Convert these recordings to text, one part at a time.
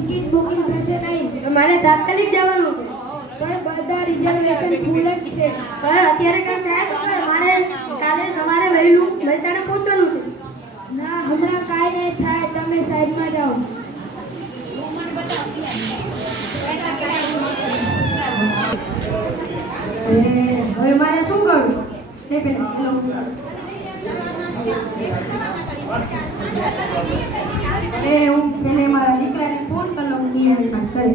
Ticket booking થશે નહીં. મારે તાત્કાલિક જવાનું છે. પણ બધા રિઝર્વેશન ફૂલ જ છે. પણ અત્યારે કામ થાય તો કર. મારે કાલે સવારે વહેલું મહેસાણા પહોંચવાનું છે. ના, હમણાં કાંઈ નહીં થાય, તમે સાઈડમાં જાઓ. હવે મારે શું કરવું તે પેલા હું પેલે મારા દીકરાને ફોન કરી લઉં નિયમિત કરે.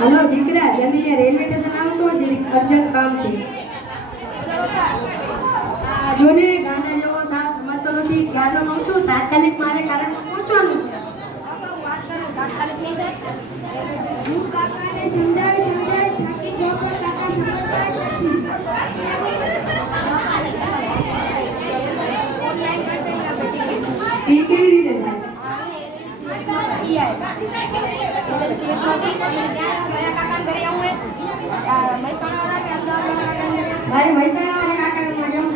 હલો દીકરા, જલ્દી રેલવે સ્ટેશન આવતો અર્જન્ટ કામ છે. જોને ગાંડા જેવો સાફ સમજતો નથી. ક્યારનો કહું છું તાત્કાલિક મારે કારણ પહોંચવાનું છે. હું કાકાને સમજાવી થાકી ગયો, પણ કાકા સમજતા જ નથી. એ કેવી રીતે થાય? મારે મહેસાણા વાળા કાકાને જવું.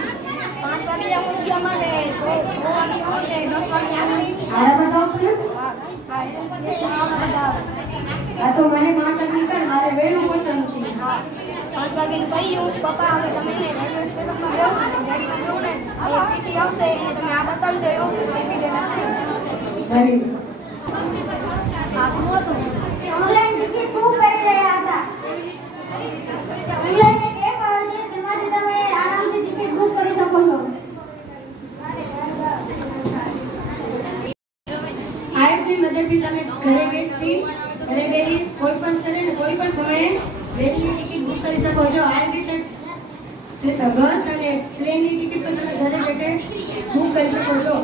આડા બતાવો છું. આ તો મને 5 વાગે નીકળ, મારે વહેલું પહોંચવાનું છે. 5 વાગે કહ્યું પપ્પા, હવે તમે એને રેલવે સ્ટેશનમાં જાઓ, ગાડીમાં જાઓ ને ટીટી આવશે એને તમે આ બતાવી દેજો. ભલે. ઓનલાઈન ટિકિટ બુક કરી રહ્યા હતા. ઓનલાઈન એક એપ આવે છે, તેમાંથી તમે આરામથી ટિકિટ બુક કરી શકો છો. આ એપની મદદથી તમે ઘરે બેસી કોઈ પણ સમયે ને કોઈ પણ સમયે રેલની ટિકિટ બુક કરી શકો છો. આ રીતે બસ અને ટ્રેનની ટિકિટ પણ તમે ઘરે બેઠે બુક કરી શકો છો.